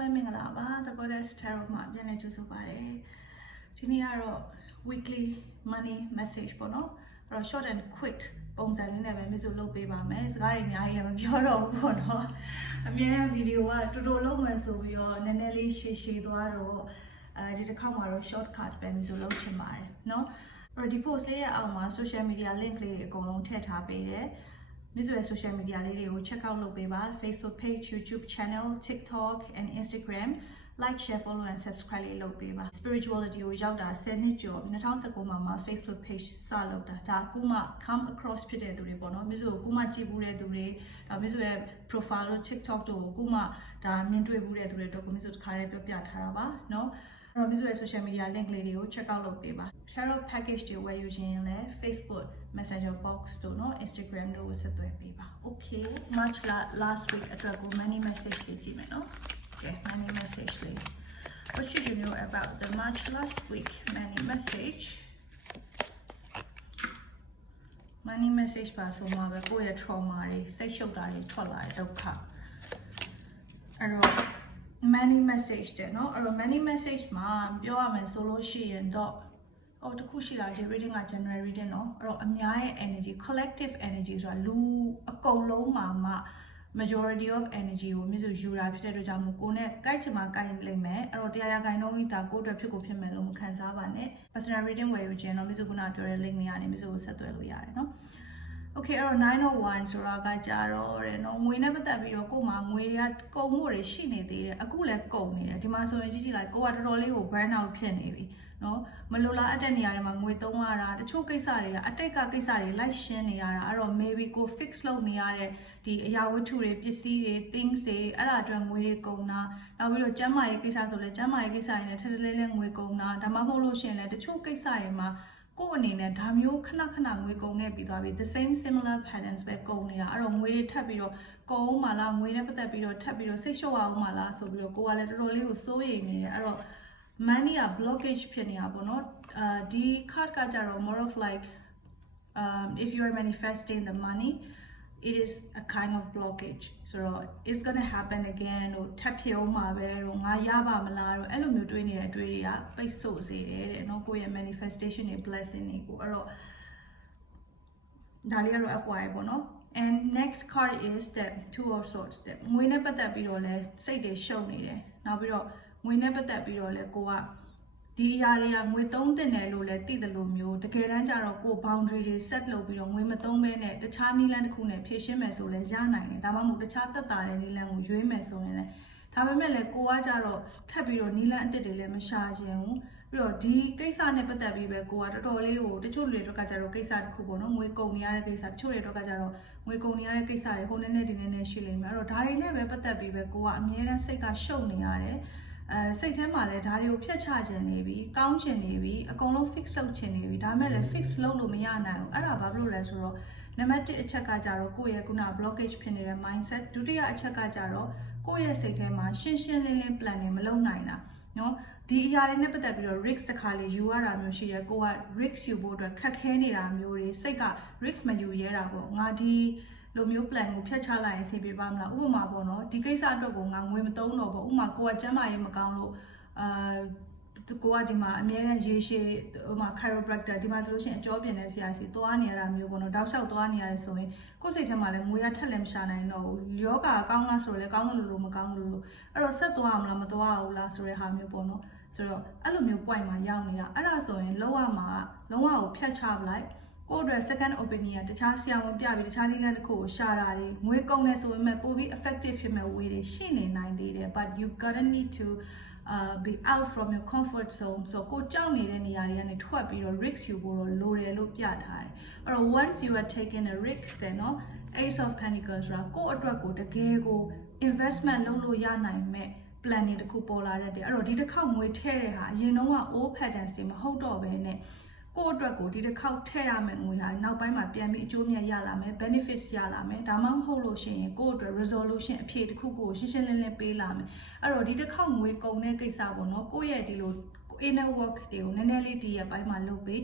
လုံးပဲမင်္ဂလာပါ The Goddess Tarot မှာပြန်လည်ကြိုဆိုပါရစေဒီနေ့ကတော့ weekly money message ပေါ့နော်အဲ့တော့ short and quick ပုံစံလေးနဲ့ပဲမြစ်စုလုပ်ပေးပါမယ်စကားတွေအများကြီးလည်းမပြောတော့ဘူးပေါ့နော်အမြဲတမ်းဗီဒီယိုကတူတူလုံးမယ်ဆိုပြီးတော့နည်းနည်းလေးရှည်ရှည်သွားတော့အဲဒီတစ်ခါမှတော့ short cut ပဲမြစ်စုလုပ်ချင်ပါတယ်နော်အဲ့တော့ဒီ post လေးရဲ့အောက်မှာ social media link လေးတွေအကုန်လုံးထည့်ထားပေးတယ် မြစ်စုရဲ့ social media လေးတွေကို check out လုပ်ပေးပါ Facebook page YouTube channel TikTok and Instagram like share follow and subscribe လေးလုပ်ပေးပါ spirituality ကိုရောက်တာ10နှစ်ကျော်2019မှာမှာ Facebook page စလုပ်တာဒါအခုမှ come across ဖြစ်တဲ့သူတွေပေါ့နော်မြစ်စုကိုအခုမှကြည့်ဘူးတဲ့သူတွေဒါမြစ်စုရဲ့ profile တို့ TikTok တို့ကိုအခုမှဒါမြင်တွေ့ဘူးတဲ့သူတွေတော့ကိုမြစ်စုတစ်ခါတည်းပြောပြထားတာပါနော်အဲ့ တော့မြစ်စုရဲ့ social media link လေးတွေကို check out လုပ်ပေးပါ Tarot package တွေဝယ်ယူခြင်းရင်လည်း Facebook Messenger box တို့နော် Instagram တို့ကိုဆက်သွယ်ပေးပါ Okay March la- last week အတွက်ကို money message လေးကြည့်မယ်နော် Okay money message လေး What should you know about the March last week money message money message ပါဆိုမှပဲကိုယ့်ရဲ့ trauma တွေစိတ်ရှုပ်တာတွေထွက်လာတဲ့ဒုက္ခအဲ့တော့ money message တဲ့เนาะအဲ့တော့ money message မှာပြောရမယ်ဆိုလို့ရှိရင်တော့အော်တခုရှိတာဒီ reading က general reading เนาะအဲ့တော့အများရဲ့ energy collective energy ဆိုတာလူအကုန်လုံးမှာမှ majority of energy ကိုမြစ်စုယူတာဖြစ်တဲ့အတွက်ကြောင့်မို့ကိုနဲ့ကြိုက်ချင်မှကြိုက်လိမ့်မယ်အဲ့တော့တရားရဂိုင်းလုံးကြီးဒါကိုယ့်အတွက်ဖြစ်ကိုဖြစ်မယ်လို့မခံစားပါနဲ့ personal reading ဝယ်ယူခြင်းတော့မြစ်စုကနာပြောတဲ့ link တွေကနေမြစ်စုကိုဆက်သွယ်လို့ရတယ်เนาะ Okay အဲ့တော့901ဆိုတာကကြတော့တဲ့နော်ငွေနဲ့ပတ်သက်ပြီးတော့ကို့မှာငွေတွေကကုန်မှုတွေရှိနေသေးတယ်အခုလည်းကုန်နေတယ်ဒီမှာဆိုရင်ကြည့်ကြည့်လိုက်ကိုကတော်တော်လေးကို burn out ဖြစ်နေပြီနော်မလိုလားအပ်တဲ့နေရာတွေမှာငွေသုံးရတာတချို့ကိစ္စတွေကအတိတ်ကကိစ္စတွေလိုက်ရှင်းနေရတာအဲ့တော့ maybe ကို fix လုပ်နေရတဲ့ဒီအရာဝတ္ထုတွေပစ္စည်းတွေ things တွေအဲ့ဒါအတွက်ငွေတွေကုန်တာနောက်ပြီးတော့ကျန်းမာရေးကိစ္စဆိုလဲကျန်းမာရေးကိစ္စတွေနဲ့ထပ်ထပ်လေးလေးငွေကုန်တာဒါမှမဟုတ်လို့ရှိရင်လည်းတချို့ကိစ္စတွေမှာ ကိုယ့်အနေနဲ့ဒါမျိုးခဏခဏငွေကုန်ခဲ့ပြီးသွားပြီ the same similar patterns ပဲကုန်နေတာအဲ့တော့ငွေတွေထပ်ပြီးတော့ကုန်အောင်မလားငွေနဲ့ပတ်သက်ပြီးတော့ထပ်ပြီးတော့စိတ်လျှော့အောင်မလားဆိုပြီးတော့ကိုကလည်းတော်တော်လေးကိုစိုးရိမ်နေတယ်အဲ့တော့ money က blockage ဖြစ်နေတာပေါ့နော်အာဒီ card ကကြတော့ more of like um if you are manifesting the money it is a kind of blockage so it's going to happen again ဟိုထပ်ဖြစ်အောင်မှာပဲတော့ငါရပါမလားတော့အဲ့လိုမျိုးတွေးနေတဲ့အတွေးတွေကပိတ်ဆို့စေတယ်တဲ့နော်ကိုယ့်ရဲ့ manifestation တွေ blessing တွေကိုအဲ့တော့ဒါလေးကတော့ FYI ပေါ့နော် and next card is the two of swords တဲ့ငွေနဲ့ပတ်သက်ပြီးတော့လဲစိတ်တွေရှုပ်နေတယ်နောက်ပြီးတော့ငွေနဲ့ပတ်သက်ပြီးတော့လဲကိုက ဒီအရာတွေကငွေသုံးတင်တယ်လို့လည်းသိတယ်လို့မျိုးတကယ်တမ်းကျတော့ကို boundary တွေ set လုပ်ပြီးတော့ငွေမသုံးဘဲနဲ့တခြားနည်းလမ်းတစ်ခုနဲ့ဖြည့်ရှင်းမယ်ဆိုလဲရနိုင်တယ်ဒါမှမဟုတ်တခြားသက်သာတဲ့နည်းလမ်းကိုရွေးမယ်ဆိုရင်လည်းဒါပေမဲ့လည်းကိုကကြတော့ထပ်ပြီးတော့နည်းလမ်းအသစ်တွေလည်းမရှာခြင်းဘူးပြီးတော့ဒီကိစ္စနဲ့ပတ်သက်ပြီးပဲကိုကတော်တော်လေးကိုတချို့လူတွေတော့ကကြတော့ကိစ္စတစ်ခုပေါ့နော်ငွေကုန်နေရတဲ့ကိစ္စတချို့တွေတော့ကကြတော့ငွေကုန်နေရတဲ့ကိစ္စတွေဟိုနည်းနည်းဒီနည်းနည်းရှိလိမ့်မယ်အဲ့တော့ဒါတွေနဲ့ပဲပတ်သက်ပြီးပဲကိုကအမြဲတမ်းစိတ်ကရှုပ်နေရတယ် အဲစိတ်ထဲမှာလည်းဒါတွေကိုဖျက်ချခြင်းနေပြီကောင်းခြင်းနေပြီအကုန်လုံး fix လုပ်ခြင်းနေပြီဒါမဲ့လည်း fix လုပ်လို့မရနိုင်ဘူးအဲ့ဒါဘာဖြစ်လို့လဲဆိုတော့နံပါတ်1အချက်ကကြတော့ကိုယ့်ရဲ့ခုန blockage ဖြစ်နေတဲ့ mindset ဒုတိယအချက်ကကြတော့ကိုယ့်ရဲ့စိတ်ထဲမှာရှင်းရှင်းလင်းလင်း plan တွေမလုပ်နိုင်တာနော်ဒီအရာတွေနဲ့ပတ်သက်ပြီးတော့ risk တစ်ခါလေယူရတာမျိုးရှိရဲကိုက risk ယူဖို့အတွက်ခက်ခဲနေတာမျိုးတွေစိတ်က risk မယူရဲတာပေါ့ငါဒီ လိုမျိုး plan ကိုဖျက်ချလိုက်ရင်အဆင်ပြေပါမလားဥပမာပေါ့နော်ဒီကိစ္စအတွက်ကိုငါငွေမသုံးတော့ဘူးဥပမာကိုကကျန်းမာရေးမကောင်းလို့အာကိုကဒီမှာအများနဲ့ရေရှည်ဟိုမှာ chiropractor ဒီမှာဆိုလို့ရှိရင်အကျောပြင်တဲ့ဆရာစီသွားနေရတာမျိုးပေါ့နော်တောက်လျှောက်သွားနေရတယ်ဆိုရင်ကိုယ်စိတ်ထဲမှာလည်းငွေရထက်လည်းမရှာနိုင်တော့ဘူးယောဂကောင်းလားဆိုတော့လည်းကောင်းလို့လို့မကောင်းလို့လို့အဲ့တော့ဆက်သွားအောင်လားမသွားအောင်လားဆိုတဲ့ဟာမျိုးပေါ့နော်ဆိုတော့အဲ့လိုမျိုး point မှာရောက်နေတာအဲ့ဒါဆိုရင်လောကမှာလုံးဝကိုဖြတ်ချပလိုက် ကိုယ့်အတွက် second opinion တခြားဆရာဝန်ပြပြီးတခြားနည်းလမ်းတစ်ခုကိုရှာတာတွေငွေကုန်နေဆိုပေမဲ့ပိုပြီး effective ဖြစ်မဲ့ way တွေရှိနေနိုင်သေးတယ် but you gotta need to uh be out from your comfort zone ဆိုကိုကြောက်နေတဲ့နေရာတွေကနေထွက်ပြီးတော့ risk ယူဖို့တော့လိုတယ်လို့ပြထားတယ်အဲ့တော့ once you are taking a risk တဲ့နော် ace of pentacles ဆိုတာကိုယ့်အတွက်ကိုတကယ်ကို investment လုပ်လို့ရနိုင်မဲ့ plan တွေတစ်ခုပေါ်လာတတ်တယ်အဲ့တော့ဒီတစ်ခေါက်ငွေထည့်တဲ့ဟာအရင်တော့က old patterns တွေမဟုတ်တော့ဘဲနဲ့ ကိုယ့်အတွက်ကိုဒီတစ်ခေါက်ထည့်ရမယ်ငွေဟာနောက်ပိုင်းမှာပြန်ပြီးအကျိုးမြတ်ရလာမယ် benefits ရလာမယ်ဒါမှမဟုတ်လို့ရှိရင်ကိုယ့်အတွက် resolution အဖြေတစ်ခုကိုရှင်းရှင်းလင်းလင်းပေးလာမယ်အဲ့တော့ဒီတစ်ခေါက်ငွေကုန်တဲ့ကိစ္စပေါ့နော်ကိုယ့်ရဲ့ဒီလို inner work တွေကိုနည်းနည်းလေးဒီရက်ပိုင်းမှာလုပ်ပြီး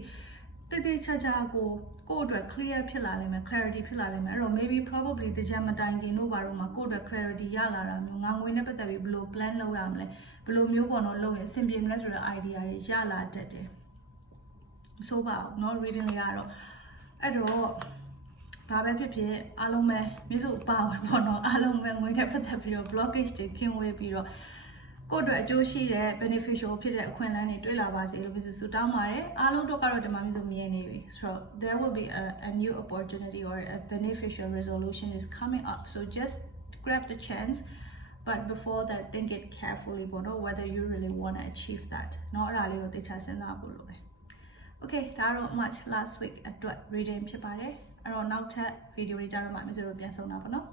တည်တည်ချာချာကိုကိုယ့်အတွက် clear ဖြစ်လာလိမ့်မယ် clarity ဖြစ်လာလိမ့်မယ်အဲ့တော့ maybe probably တကြံမတိုင်ခင်တို့ဘာလို့မှကိုယ့်အတွက် clarity ရလာတာမျိုးငါငွေနဲ့ပတ်သက်ပြီးဘယ်လို plan လုပ်ရမလဲဘယ်လိုမျိုးပေါ့နော်လုပ်ရင်အဆင်ပြေမလဲဆိုတဲ့ idea တွေရလာတတ်တယ် မဆိုးပါဘူးเนาะ reading လေးကတော့အဲ့တော့ဘာပဲဖြစ်ဖြစ်အားလုံးပဲမြေစုပါဝင်ပေါ့နော်အားလုံးပဲငွေနဲ့ပတ်သက်ပြီးတော့ blockage တွေကင်းဝေးပြီးတော့ ကိုယ့်အတွက်အကျိုးရှိတဲ့ beneficial ဖြစ်တဲ့အခွင့်အလမ်းတွေတွေ့လာပါစေလို့ပြောဆုတောင်းပါတယ်အားလုံးတို့ကတော့ဒီမှာမျိုးစုမြင်နေပြီဆိုတော့ there will be a, a new opportunity or a beneficial resolution is coming up so just grab the chance but before that think it carefully ပေါ့နော် whether you really want to achieve that เนาะအဲ့ဒါလေးကိုသိချစဉ်းစားဖို့လိုတယ် okay ဒါတော့ March last week အတွက် reading ဖြစ်ပါတယ်အဲ့တော့နောက်ထပ် video တွေကြတော့မှမျိုးစုတို့ပြန်ဆုံတာပေါ့နော်